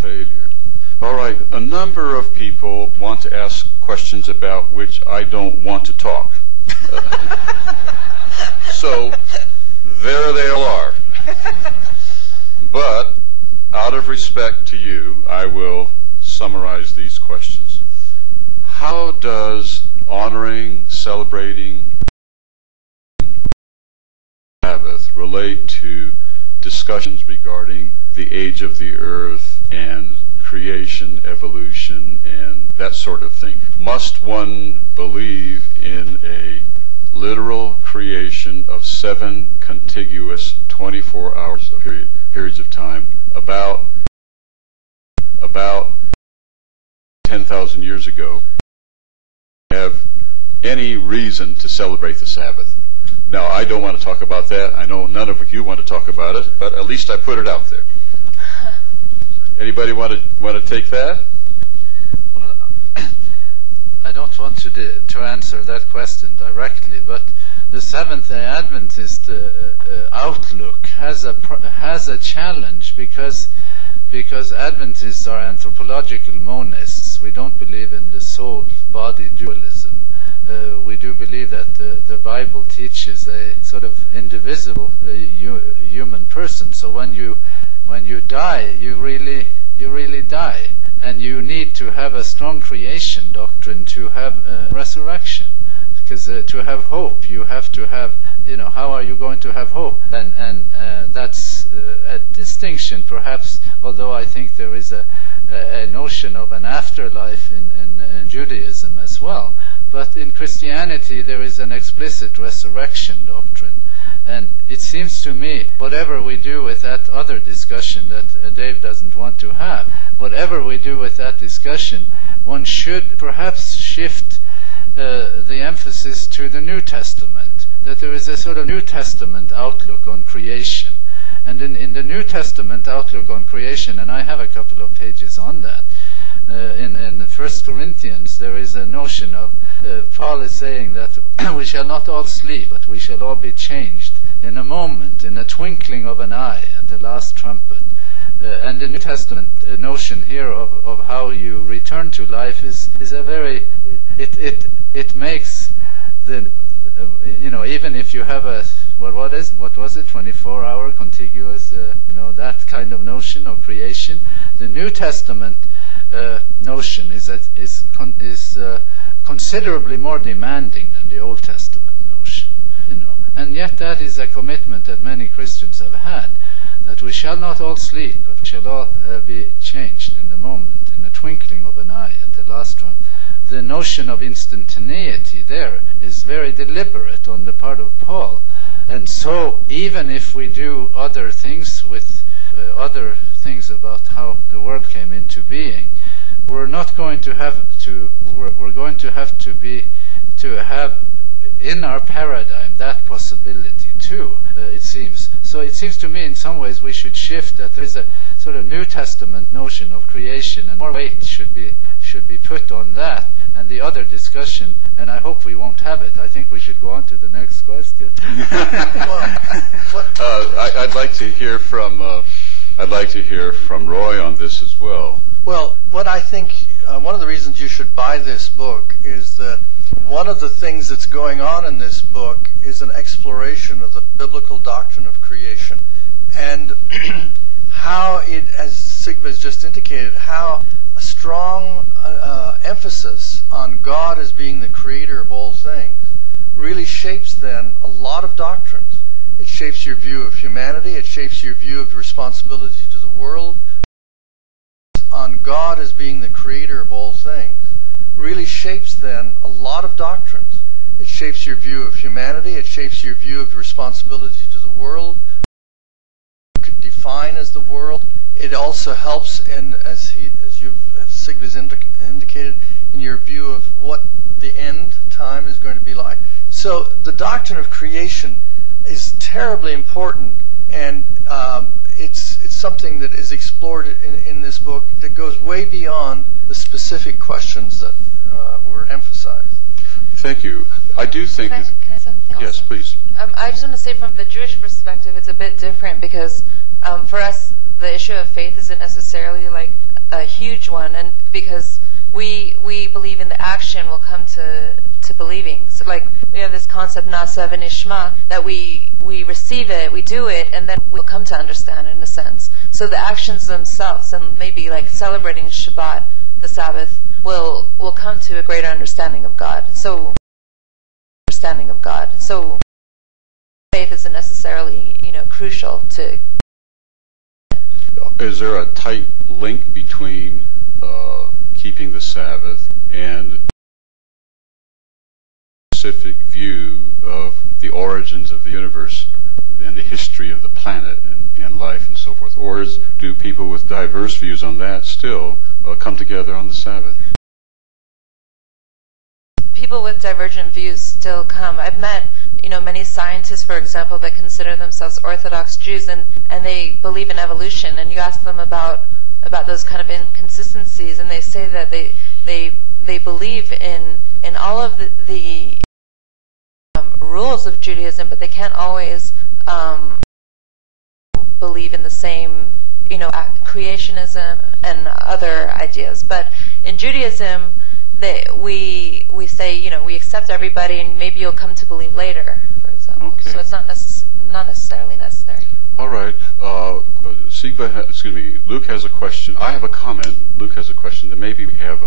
failure. All right, a number of people want to ask questions about which I don't want to talk. So there they all are. But out of respect to you, I will summarize these questions. How does honoring, celebrating Sabbath relate to discussions regarding the age of the earth and creation, evolution, and that sort of thing? Must one believe in a literal creation of 7 contiguous 24 hours of periods of time about 10,000 years ago, have any reason to celebrate the Sabbath? Now, I don't want to talk about that. I know none of you want to talk about it, but at least I put it out there. Anybody want to take that? Well, I don't want to answer that question directly, but the Seventh-day Adventist outlook has a challenge because Adventists are anthropological monists. We don't believe in the soul-body dualism. We do believe that the Bible teaches a sort of indivisible human person. So when you die, you really die, and you need to have a strong creation doctrine to have resurrection. Because to have hope, you have to have, how are you going to have hope? And that's a distinction, perhaps, although I think there is a notion of an afterlife in Judaism as well. But in Christianity, there is an explicit resurrection doctrine. And it seems to me, whatever we do with that other discussion that Dave doesn't want to have, whatever we do with that discussion, one should perhaps shift the emphasis to the New Testament, that there is a sort of New Testament outlook on creation. And in the New Testament outlook on creation, and I have a couple of pages on that, in 1 Corinthians, there is a notion of, Paul is saying that we shall not all sleep, but we shall all be changed in a moment, in a twinkling of an eye, at the last trumpet. And the New Testament notion here of how you return to life is a very, it makes the, even if you have a, what was it, 24-hour contiguous, that kind of notion of creation, the New Testament notion is considerably more demanding than the Old Testament notion, and yet that is a commitment that many Christians have had, that we shall not all sleep, but we shall all be changed in the moment, in the twinkling of an eye, at the last trump. The notion of instantaneity there is very deliberate on the part of Paul, and so even if we do other things with other things about how the world came into being, we're going to have in our paradigm that possibility too, it seems. So it seems to me in some ways we should shift, that there is a sort of New Testament notion of creation, and more weight should be put on that and the other discussion, and I hope we won't have it. I think we should go on to the next question. I'd like to hear from Roy on this as well. Well, what I think, one of the reasons you should buy this book is that one of the things that's going on in this book is an exploration of the biblical doctrine of creation, and how it, as Sigva has just indicated, how a strong emphasis on God as being the creator of all things really shapes then a lot of doctrines. It shapes your view of humanity, it shapes your view of responsibility to the world. On God as being the creator of all things really shapes then a lot of doctrines. It shapes your view of humanity, it shapes your view of responsibility to the world. You could define as the world. It also helps in, as Sigva's indicated, in your view of what the end time is going to be like. So the doctrine of creation is terribly important, and it's something that is explored in this book that goes way beyond the specific questions that were emphasized. Thank you. I do think... Can I say something? Yes, also? Please. I just want to say from the Jewish perspective, it's a bit different because for us, the issue of faith isn't necessarily like a huge one, and because we believe in the action will come to believing. So like we have this concept nasa v'nishma, that we receive it, we do it, and then we'll come to understand it in a sense. So the actions themselves, and maybe like celebrating Shabbat, the Sabbath, will come to a greater understanding of God. So faith isn't necessarily, crucial to. Is there a tight link between keeping the Sabbath and specific view of the origins of the universe and the history of the planet and life and so forth? Or do people with diverse views on that still come together on the Sabbath? People with divergent views still come. I've met, many scientists, for example, that consider themselves Orthodox Jews, and they believe in evolution. And you ask them about those kind of inconsistencies, and they say that they believe in all of the rules of Judaism, but they can't always believe in the same, creationism and other ideas. But in Judaism, we say, we accept everybody, and maybe you'll come to believe later, for example. Okay. So it's not necessarily necessary. All right. Luke has a question. I have a comment. Luke has a question. Then maybe we have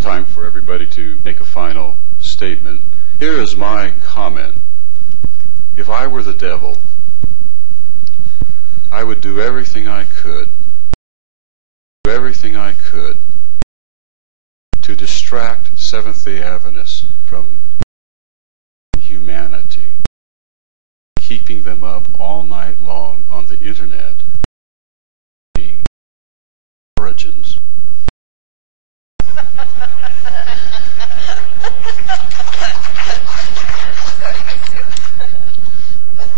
time for everybody to make a final statement. Here is my comment. If I were the devil, I would do everything I could to distract Seventh-day Adventists from humanity, keeping them up all night long on the internet, being origins.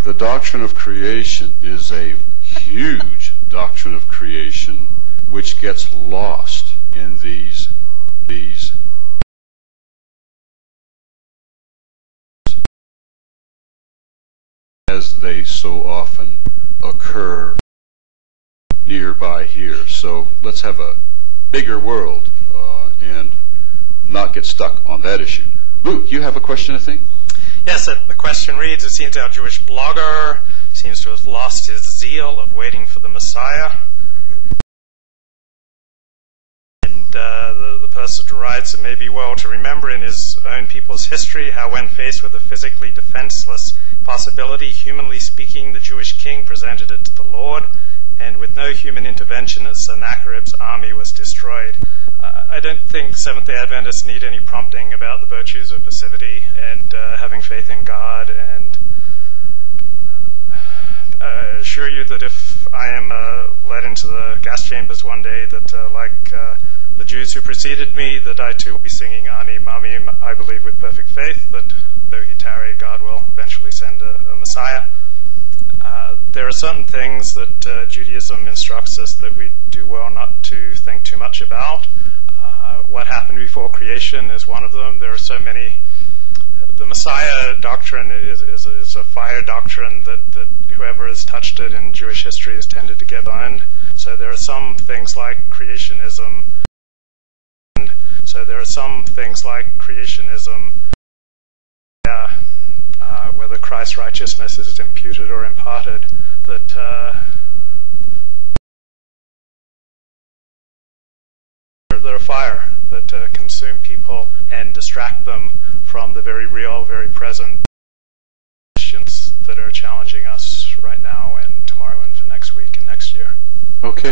The doctrine of creation is a huge doctrine of creation which gets lost in these as they so often occur nearby here. So let's have a bigger world and not get stuck on that issue. Luke, you have a question, I think? Yes, the question reads, it seems our Jewish blogger seems to have lost his zeal of waiting for the Messiah. And the person writes, it may be well to remember in his own people's history how when faced with a physically defenseless possibility, humanly speaking, the Jewish king presented it to the Lord, and with no human intervention, Sennacherib's army was destroyed. I don't think Seventh-day Adventists need any prompting about the virtues of passivity and having faith in God, and I assure you that if I am led into the gas chambers one day, that like the Jews who preceded me, that I too will be singing Ani Mami, I believe with perfect faith, that though he tarry, God will eventually send a Messiah. There are certain things that Judaism instructs us that we do well not to think too much about. What happened before creation is one of them. There are so many. The Messiah doctrine is a fire doctrine that whoever has touched it in Jewish history has tended to get burned. So there are some things like creationism. Whether Christ's righteousness is imputed or imparted, that they're a fire that consume people and distract them from the very real, very present questions that are challenging us right now and tomorrow and for next week and next year. Okay.